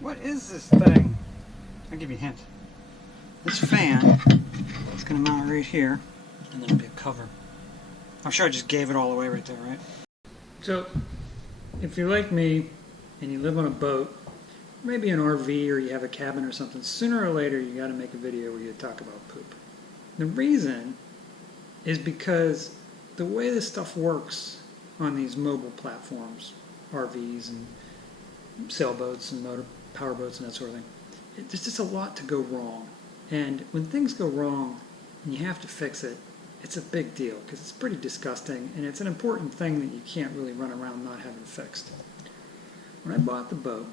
What is this thing? I'll give you a hint. This fan is going to mount right here, and then it'll be a cover. I'm sure I just gave it all away right there, right? So, if you're like me and you live on a boat, maybe an RV or you have a cabin or something, sooner or later you got to make a video where you talk about poop. The reason is because the way this stuff works on these mobile platforms, RVs and sailboats and powerboats and that sort of thing, there's just a lot to go wrong. And when things go wrong and you have to fix it, it's a big deal because it's pretty disgusting and it's an important thing that you can't really run around not having fixed. When I bought the boat,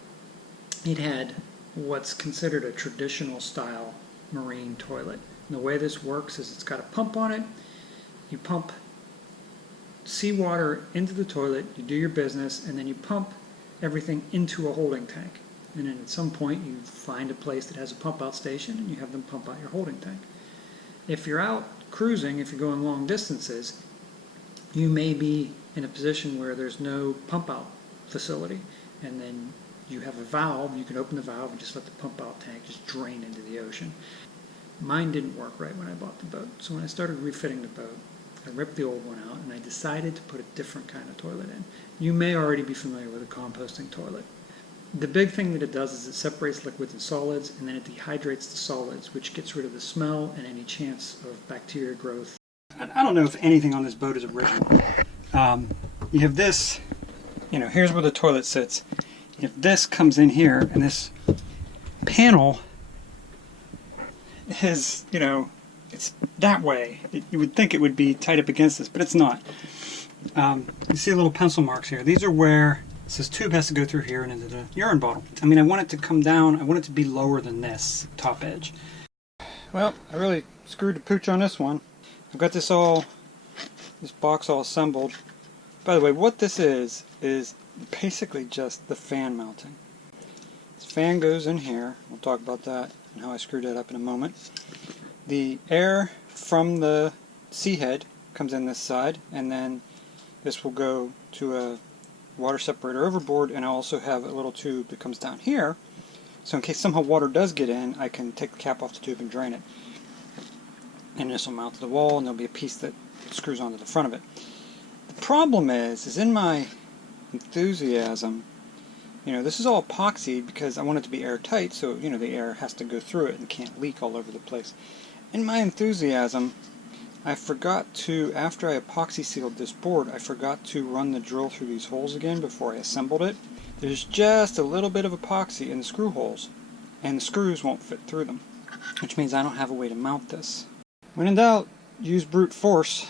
it had what's considered a traditional style marine toilet. And the way this works is it's got a pump on it. You pump seawater into the toilet, you do your business, and then you pump everything into a holding tank. And then at some point you find a place that has a pump out station and you have them pump out your holding tank. If you're out cruising, if you're going long distances, you may be in a position where there's no pump out facility, and then you have a valve. You can open the valve and just let the pump out tank just drain into the ocean. Mine didn't work right when I bought the boat, so when I started refitting the boat, I ripped the old one out and I decided to put a different kind of toilet in. You may already be familiar with a composting toilet. The big thing that it does is it separates liquids and solids, and then it dehydrates the solids, which gets rid of the smell and any chance of bacteria growth. I don't know if anything on this boat is original. You have this, here's where the toilet sits. If this comes in here, and this panel is, it's that way. You would think it would be tight up against this, but it's not. You see little pencil marks here. These are where this tube has to go through here and into the urine bottle. I want it to come down. I want it to be lower than this top edge. Well, I really screwed the pooch on this one. I've got this box all assembled. By the way, what this is basically just the fan mounting. This fan goes in here. We'll talk about that and how I screwed that up in a moment. The air from the sea head comes in this side, and then this will go to a water separator overboard, and I also have a little tube that comes down here, so in case somehow water does get in, I can take the cap off the tube and drain it. And this will mount to the wall, and there'll be a piece that screws onto the front of it. The problem is in my enthusiasm, this is all epoxy because I want it to be airtight, so the air has to go through it and can't leak all over the place. In my enthusiasm, I forgot to, after I epoxy sealed this board, I forgot to run the drill through these holes again before I assembled it. There's just a little bit of epoxy in the screw holes, and the screws won't fit through them, which means I don't have a way to mount this. When in doubt, use brute force.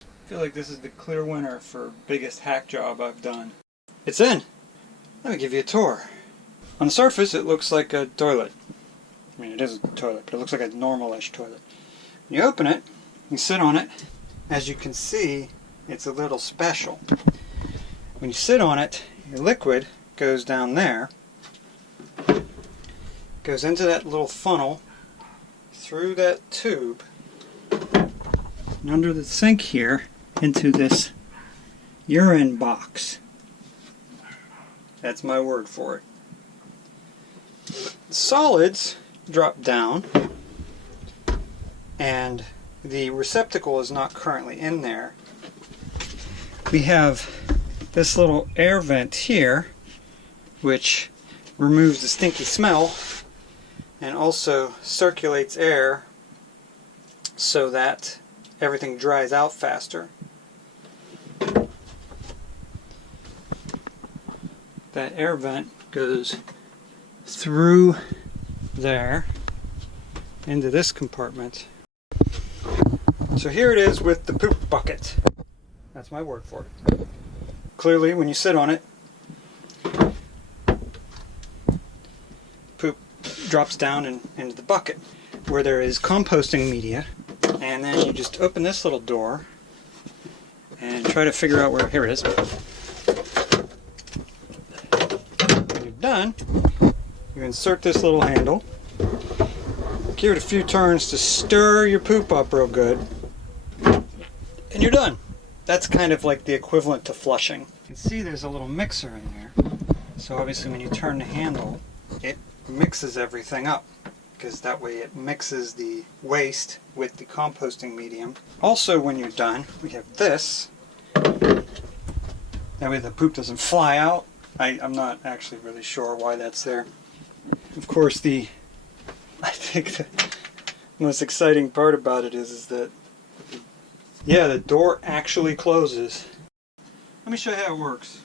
I feel like this is the clear winner for biggest hack job I've done. It's in! Let me give you a tour. On the surface it looks like a toilet. It is a toilet, but it looks like a normal-ish toilet. When you open it, you sit on it. As you can see, it's a little special. When you sit on it, your liquid goes down there, goes into that little funnel, through that tube, and under the sink here, into this urine box. That's my word for it. The solids drop down, and the receptacle is not currently in there. We have this little air vent here, which removes the stinky smell and also circulates air so that everything dries out faster. That air vent goes through there into this compartment. So here it is with the poop bucket. That's my word for it. Clearly, when you sit on it, poop drops down into the bucket where there is composting media, and then you just open this little door and try to figure out where, here it is. When you're done, you insert this little handle, give it a few turns to stir your poop up real good, and you're done. That's kind of like the equivalent to flushing. You can see there's a little mixer in there. So obviously when you turn the handle, it mixes everything up, because that way it mixes the waste with the composting medium. Also, when you're done, we have this. That way the poop doesn't fly out. I'm not actually really sure why that's there. Of course, I think the most exciting part about it is that, yeah, the door actually closes. Let me show you how it works.